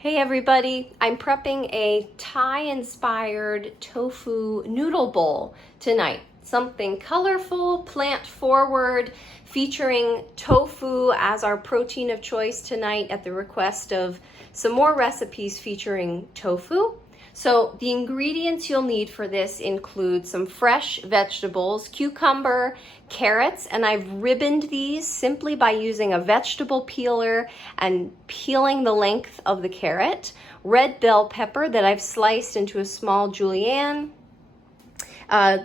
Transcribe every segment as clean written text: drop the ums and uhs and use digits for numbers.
Hey everybody, I'm prepping a Thai-inspired tofu noodle bowl tonight. Something colorful, plant-forward, featuring tofu as our protein of choice tonight at the request of some more recipes featuring tofu. So the ingredients you'll need for this include some fresh vegetables, cucumber, carrots, and I've ribboned these simply by using a vegetable peeler and peeling the length of the carrot, red bell pepper that I've sliced into a small julienne,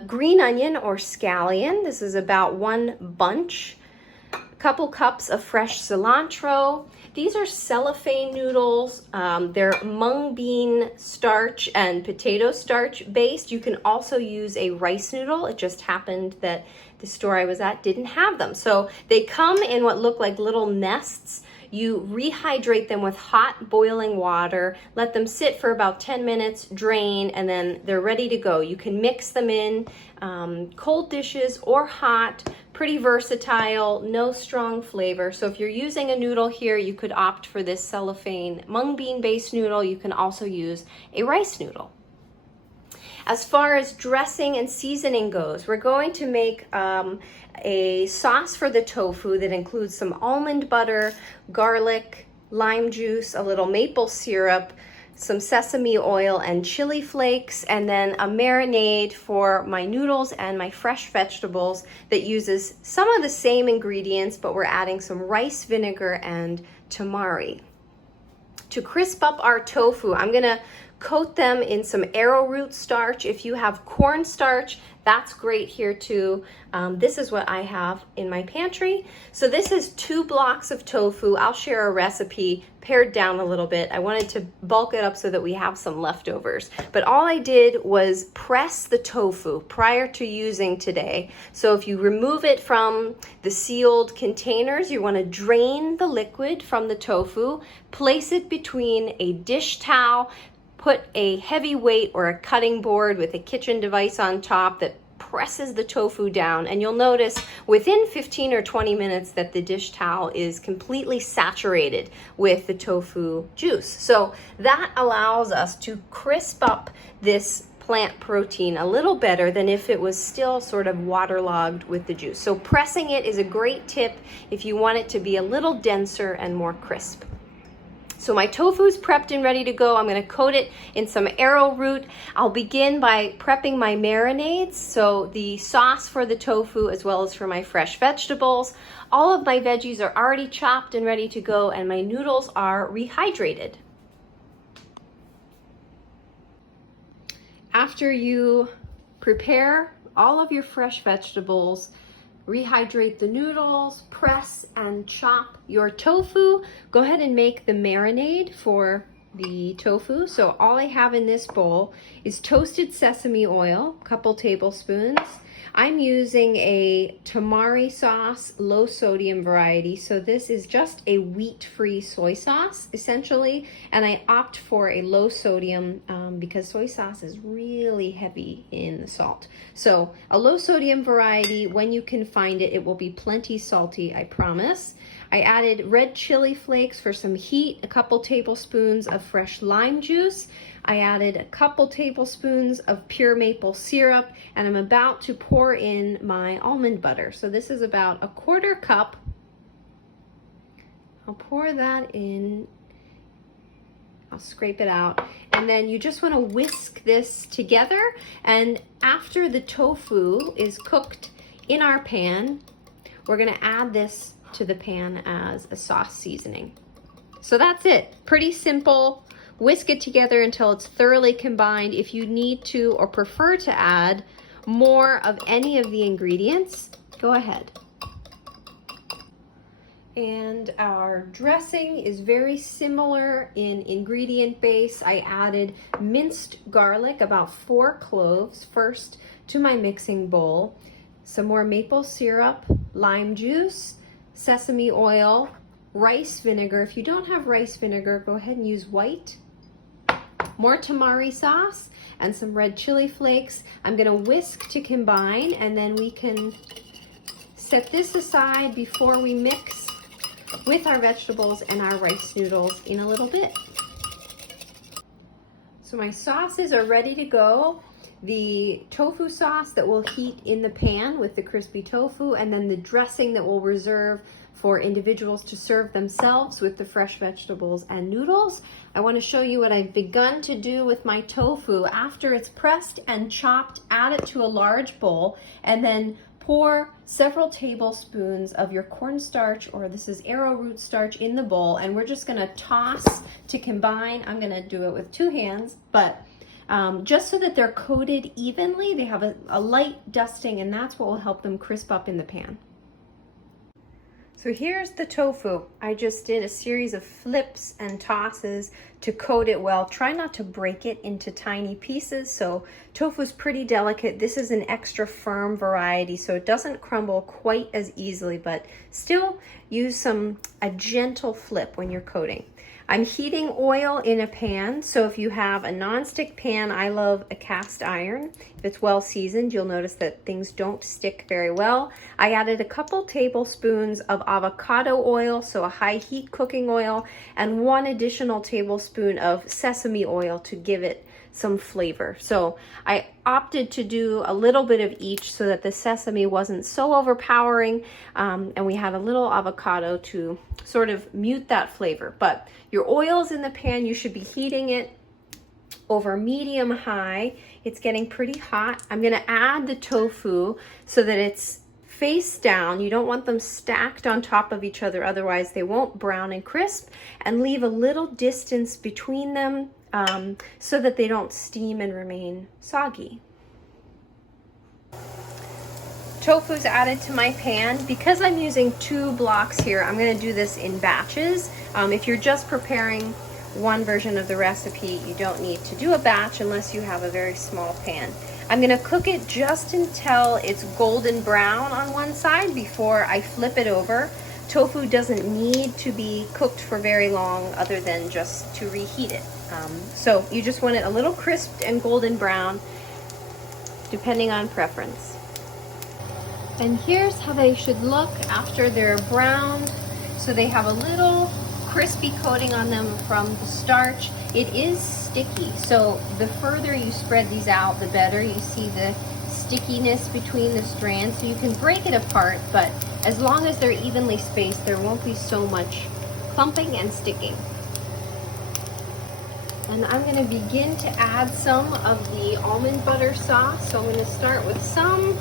green onion or scallion, this is about one bunch, a couple cups of fresh cilantro. These are cellophane noodles. They're mung bean starch and potato starch based. You can also use a rice noodle. It just happened that the store I was at didn't have them. So they come in what look like little nests. You rehydrate them with hot boiling water, let them sit for about 10 minutes, drain, and then they're ready to go. You can mix them in cold dishes or hot, pretty versatile, no strong flavor. So if you're using a noodle here, you could opt for this cellophane mung bean based noodle. You can also use a rice noodle. As far as dressing and seasoning goes, we're going to make a sauce for the tofu that includes some almond butter, garlic, lime juice, a little maple syrup, some sesame oil and chili flakes, and then a marinade for my noodles and my fresh vegetables that uses some of the same ingredients, but we're adding some rice vinegar and tamari. To crisp up our tofu, I'm gonna coat them in some arrowroot starch. If you have cornstarch, that's great here too. This is what I have in my pantry. So this is 2 blocks of tofu. I'll share a recipe pared down a little bit. I wanted to bulk it up so that we have some leftovers. But all I did was press the tofu prior to using today. So if you remove it from the sealed containers, you want to drain the liquid from the tofu, place it between a dish towel, put a heavy weight or a cutting board with a kitchen device on top that presses the tofu down, and you'll notice within 15 or 20 minutes that the dish towel is completely saturated with the tofu juice. So that allows us to crisp up this plant protein a little better than if it was still sort of waterlogged with the juice. So pressing it is a great tip if you want it to be a little denser and more crisp. So my tofu's prepped and ready to go. I'm going to coat it in some arrowroot. I'll begin by prepping my marinades, so the sauce for the tofu as well as for my fresh vegetables. All of my veggies are already chopped and ready to go, and my noodles are rehydrated. After you prepare all of your fresh vegetables, rehydrate the noodles, press and chop your tofu, go ahead and make the marinade for the tofu. So all I have in this bowl is toasted sesame oil, a couple tablespoons. I'm using a tamari sauce, low sodium variety. So this is just a wheat-free soy sauce, essentially. And I opt for a low sodium because soy sauce is really heavy in the salt. So a low sodium variety, when you can find it, it will be plenty salty, I promise. I added red chili flakes for some heat, a couple tablespoons of fresh lime juice. I added a couple tablespoons of pure maple syrup, and I'm about to pour in my almond butter. So this is about a 1/4 cup. I'll pour that in. I'll scrape it out. And then you just want to whisk this together. And after the tofu is cooked in our pan, we're going to add this to the pan as a sauce seasoning. So that's it. Pretty simple. Whisk it together until it's thoroughly combined. If you need to or prefer to add more of any of the ingredients, go ahead. And our dressing is very similar in ingredient base. I added minced garlic, about 4 cloves, first to my mixing bowl. Some more maple syrup, lime juice, sesame oil, rice vinegar. If you don't have rice vinegar, go ahead and use white. More tamari sauce and some red chili flakes. I'm going to whisk to combine, and then we can set this aside before we mix with our vegetables and our rice noodles in a little bit. So my sauces are ready to go. The tofu sauce that will heat in the pan with the crispy tofu, and then the dressing that we'll reserve for individuals to serve themselves with the fresh vegetables and noodles. I want to show you what I've begun to do with my tofu. After it's pressed and chopped, add it to a large bowl, and then pour several tablespoons of your cornstarch, or this is arrowroot starch, in the bowl, and we're just going to toss to combine. I'm going to do it with 2 hands, but just so that they're coated evenly, they have a light dusting, and that's what will help them crisp up in the pan. So here's the tofu. I just did a series of flips and tosses to coat it well. Try not to break it into tiny pieces. So tofu's pretty delicate. This is an extra firm variety, so it doesn't crumble quite as easily, but still use a gentle flip when you're coating. I'm heating oil in a pan, so if you have a non-stick pan, I love a cast iron. If it's well seasoned, you'll notice that things don't stick very well. I added a couple tablespoons of avocado oil, so a high heat cooking oil, and 1 additional tablespoon of sesame oil to give it some flavor. So I opted to do a little bit of each so that the sesame wasn't so overpowering, and we had a little avocado to sort of mute that flavor. But your oil's in the pan. You should be heating it over medium high. It's getting pretty hot. I'm going to add the tofu so that it's face down. You don't want them stacked on top of each other, otherwise they won't brown and crisp, and leave a little distance between them so that they don't steam and remain soggy. Tofu's added to my pan. Because I'm using 2 blocks here, I'm going to do this in batches. If you're just preparing one version of the recipe, you don't need to do a batch unless you have a very small pan. I'm going to cook it just until it's golden brown on one side before I flip it over. Tofu doesn't need to be cooked for very long other than just to reheat it. So you just want it a little crisped and golden brown, depending on preference. And here's how they should look after they're browned. So they have a little crispy coating on them from the starch. It is sticky, so the further you spread these out, the better. You see the stickiness between the strands, so you can break it apart, but as long as they're evenly spaced, there won't be so much clumping and sticking. And I'm going to begin to add some of the almond butter sauce. So I'm going to start with some.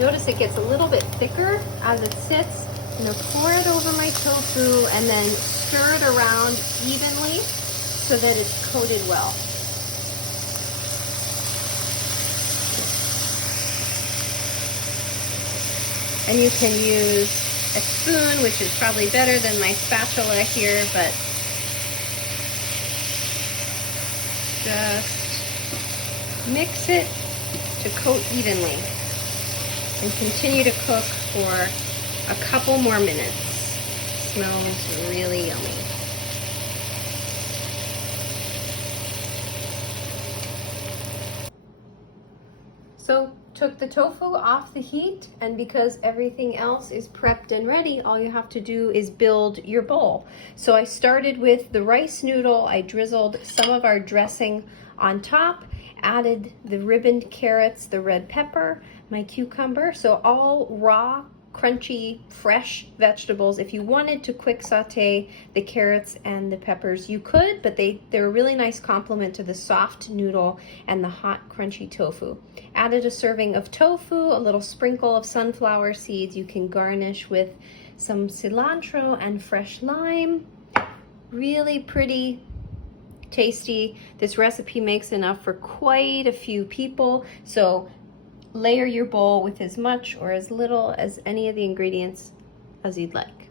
Notice it gets a little bit thicker as it sits. I'm going to pour it over my tofu and then stir it around evenly so that it's coated well. And you can use a spoon, which is probably better than my spatula here, but just mix it to coat evenly and continue to cook for a couple more minutes. Smells really yummy. So took the tofu off the heat, and because everything else is prepped and ready, all you have to do is build your bowl. So I started with the rice noodle. I drizzled some of our dressing on top, added the ribboned carrots, the red pepper, my cucumber, so all raw, crunchy, fresh vegetables. If you wanted to quick saute the carrots and the peppers, you could, but they're a really nice complement to the soft noodle and the hot, crunchy tofu. Added a serving of tofu, a little sprinkle of sunflower seeds. You can garnish with some cilantro and fresh lime. Really pretty, tasty. This recipe makes enough for quite a few people, so layer your bowl with as much or as little as any of the ingredients as you'd like.